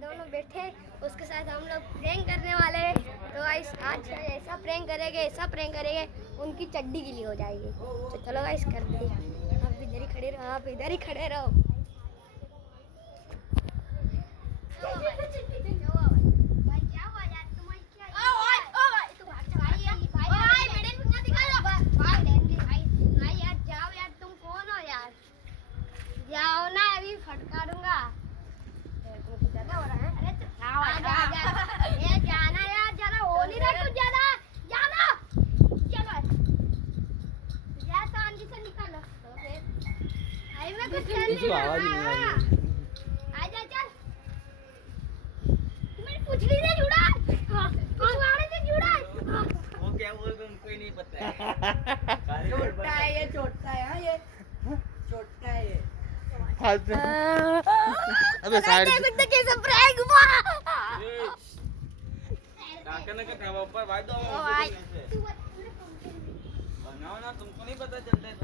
दोनों बैठे, उसके साथ हम लोग प्रैंक करने वाले हैं। तो गाइस आज ऐसा प्रैंक करेंगे उनकी चड्डी गीली हो जाएगी। तो चलो गाइस करते हैं। आप इधर ही खड़े रहो, आप इधर ही खड़े रहो। जाओ ना, अभी फटकारूंगा। तुमको ज्यादा हो रहा है। अरे ये जाना यार, ज्यादा हो नहीं रहा कुछ ज्यादा। जाना चलो यार, शांति से निकालो। तो फिर अरे मैं कुछ कर नहीं रहा। आजा चल, मेरी पुछली से जुड़ा, पिछवाड़े से जुड़ा। वो क्या बोल रहे उनको ही नहीं पता है। छोटा है ये, छोटा है। हाँ ये छोटा है ये। अबे साइड देख सकते कैसे प्रैंक हुआ। काका का था ऊपर भाई दो ओ भाई बनाओ ना, तुमको नहीं पता चलता है।